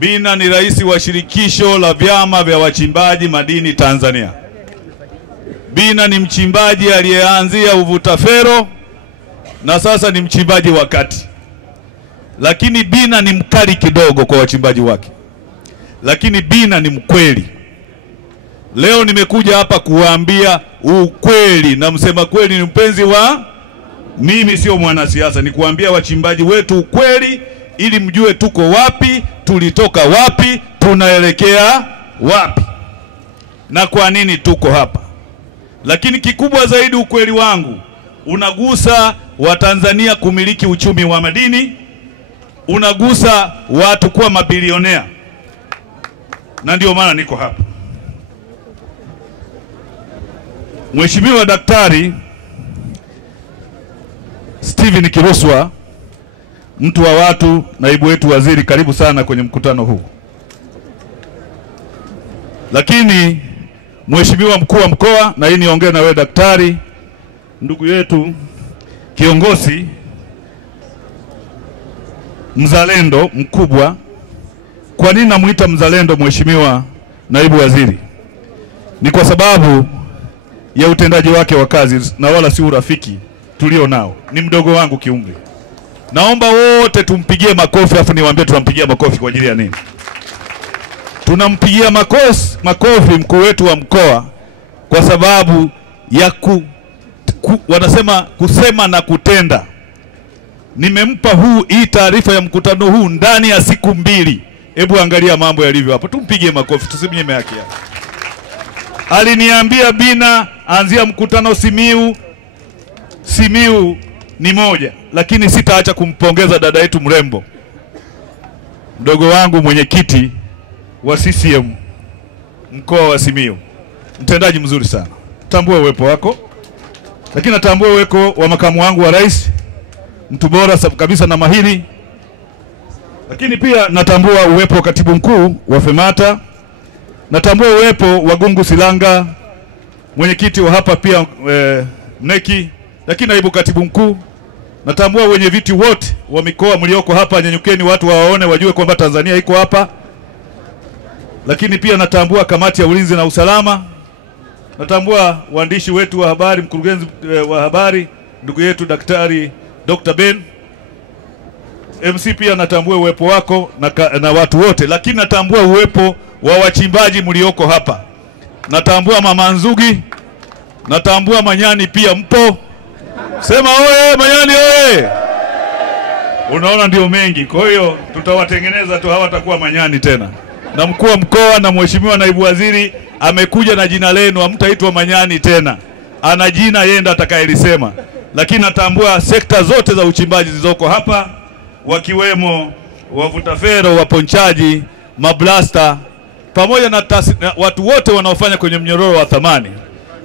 Bina ni rais wa shirikisho la vyama vya wachimbaji madini Tanzania. Bina ni mchimbaji aliyeanzia uvutafero na sasa ni mchimbaji wa kati. Lakini Bina ni mkali kidogo kwa wachimbaji wake. Lakini Bina ni mkweli. Leo nimekuja hapa kuwaambia ukweli, na msema kweli ni mpenzi wa mimi, sio mwanasiasa. Ni kuambia wachimbaji wetu ukweli ili mjue tuko wapi, tulitoka wapi, tunaelekea wapi na kwa nini tuko hapa. Lakini kikubwa zaidi, ukweli wangu unagusa Watanzania kumiliki uchumi wa madini, unagusa watu kuwa mabilionea, na ndio maana niko hapa. Mheshimiwa Daktari Steven Kiruswa, mtu wa watu, naibu wetu waziri, karibu sana kwenye mkutano huu. Lakini Mheshimiwa mkuu wa mkoa, na hii niongee na wewe daktari, ndugu yetu kiongozi mzalendo mkubwa. Kwa nini namuita mzalendo Mheshimiwa naibu waziri? Ni kwa sababu ya utendaji wake wa kazi na wala si urafiki tulio nao. Ni mdogo wangu kiumri. Naomba wote tumpigie makofi, afu niwaambie tunampigia makofi kwa ajili ya nini. Tunampigia makofi mkuu wetu wa mkoa kwa sababu ya wanasema kusema na kutenda. Nimempa hii taarifa ya mkutano huu ndani ya siku 2. Hebu angalia mambo yalivyo hapo. Tumpigie makofi, tusimnyime haki yake. Aliniambia Bina, anzia mkutano Simiu ni moja, lakini sitaacha kumpongeza dada yetu mrembo, mdogo wangu mwenyekiti wa CCM mkoa wa Simiu. Mtendaji mzuri sana. Tambua uwepo wako. Lakini natambua uwepo wa makamu wangu wa rais, mtu bora kabisa na mahiri. Lakini pia natambua uwepo wa katibu mkuu wa FEMATA. Natambua uwepo wa Gungu Silanga, mwenyekiti wa hapa pia Mneki, lakini naibu katibu mkuu. Natambua wenye viti wote wa mikoa mlioko hapa, nyenyukeni watu waone wajue kwamba Tanzania iko hapa. Lakini pia natambua kamati ya ulinzi na usalama. Natambua waandishi wetu wa habari, mkurugenzi wa habari ndugu yetu Daktari Dr. Ben. MC pia natambua uwepo wako na watu wote. Lakini natambua uwepo wa wachimbaji mlioko hapa. Natambua Mama Nzugi, natambua Manyani pia mpo. Sema oye Manyani oye. Unaona ndio mengi. Kwa hiyo tutawatengeneza tu, hawatakuwa Manyani tena. Na mkuu wa mkoa na mheshimiwa naibu waziri amekuja na jina lenu, hamtaitwa Manyani tena. Ana jina yeye ndo atakayelisema. Lakini natambua sekta zote za uchimbaji zilizoko hapa, wakiwemo wavutafero, waponchaji, mablasta, pamoja na watu wote wanaofanya kwenye mnyororo wa thamani,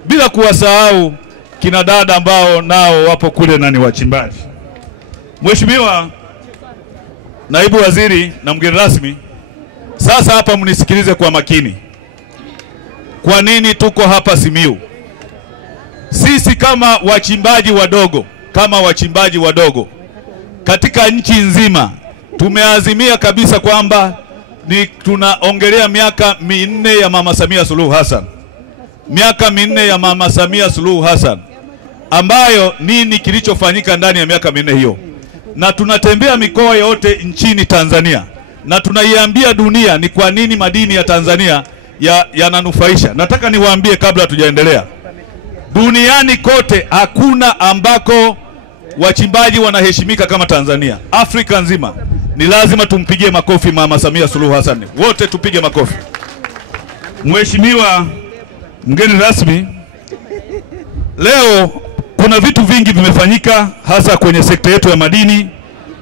bila kuwasahau kina dada ambao nao wapo kule na ni wachimbaji. Mheshimiwa naibu waziri na mgeni rasmi, sasa hapa mnisikilize kwa makini. Kwa nini tuko hapa Simiu? Sisi kama wachimbaji wadogo katika nchi nzima tumeazimia kabisa kwamba tunaongelea miaka 4 ya Mama Samia Suluhu Hassan. Miaka 4 ya Mama Samia Suluhu Hassan, ambayo nini kilichofanyika ndani ya miaka 4 hiyo. Na tunatembea mikoa yote nchini Tanzania na tunaiambia dunia ni kwa nini madini ya Tanzania yananufaisha. Nataka niwaambie kabla tujaendelea, duniani kote hakuna ambako wachimbaji wanaheshimika kama Tanzania. Afrika nzima ni lazima tumpigie makofi Mama Samia Suluhu Hassan. Wote tupige makofi. Mheshimiwa mgeni rasmi, leo kuna vitu vingi vimefanyika hasa kwenye sekta yetu ya madini.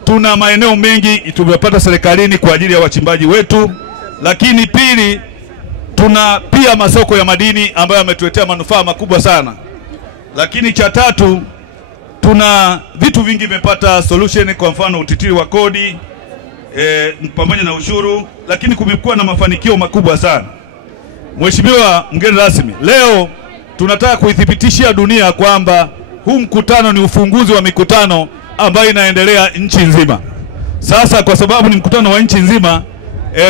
Tuna maeneo mengi tumepata serikalini kwa ajili ya wachimbaji wetu, lakini pili tuna pia masoko ya madini ambayo yametuletea manufaa makubwa sana. Lakini cha tatu, tuna vitu vingi vimepata solution, kwa mfano utitiri wa kodi pamoja na ushuru, lakini kumekuwa na mafanikio makubwa sana. Mheshimiwa mgeni rasmi, leo tunataka kuithibitishia dunia kwamba huu mkutano ni ufunguzi wa mikutano ambayo inaendelea nchi nzima. Sasa kwa sababu ni mkutano wa nchi nzima,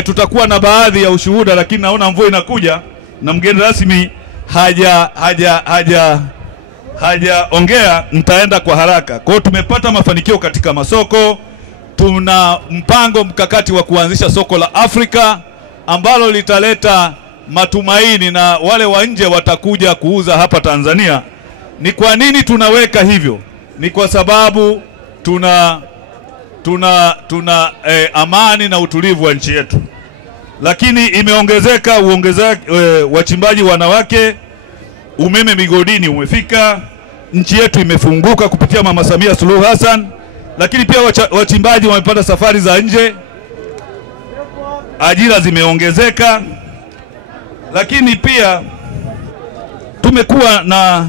tutakuwa na baadhi ya ushuhuda, lakini naona mvua inakuja na mgeni rasmi hajaongea, nitaenda kwa haraka. Kwa hiyo tumepata mafanikio katika masoko. Tuna mpango mkakati wa kuanzisha soko la Afrika ambalo litaleta matumaini na wale wa nje watakuja kuuza hapa Tanzania. Ni kwa nini tunaweka hivyo? Ni kwa sababu tuna amani na utulivu wa nchi yetu. Lakini imeongezeka wachimbaji wanawake, umeme migodini umefika, nchi yetu imefunguka kupitia Mama Samia Suluhu Hassan. Lakini pia wachimbaji wamepata safari za nje, ajira zimeongezeka. Lakini pia tumekuwa na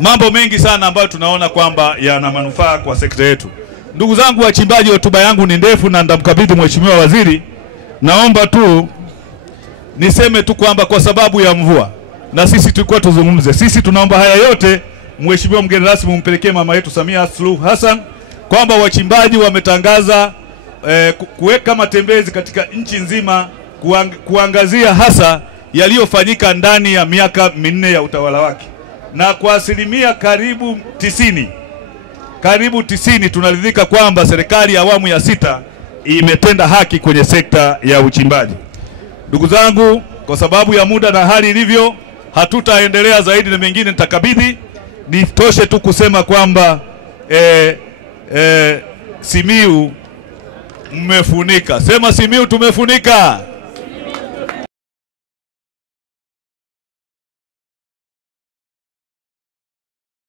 mambo mengi sana ambayo tunaona kwamba yana manufaa kwa sekta yetu. Ndugu zangu wachimbaji, hotuba yangu ni ndefu na ndamkabidhi Mheshimiwa Waziri. Naomba tu niseme tu kwamba kwa sababu ya mvua na sisi tulikuwa tuzungumze. Sisi tunaomba haya yote Mheshimiwa mgeni rasmi umpelekee mama yetu Samia Suluhu Hassan kwamba wachimbaji wametangaza kuweka matembezi katika nchi nzima kuangazia hasa yaliyofanyika ndani ya miaka minne ya utawala wake. Na kwa asilimia karibu 90 tunaridhika kwamba serikali ya awamu ya 6 imetenda haki kwenye sekta ya uchimbaji. Ndugu zangu, kwa sababu ya muda na hali ilivyo, hatutaendelea zaidi na mengine nitakabidhi. Nitoshe tu kusema kwamba Simiyu mmefunika. Sema Simiyu tumefunika.